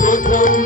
ప్రభుత్వం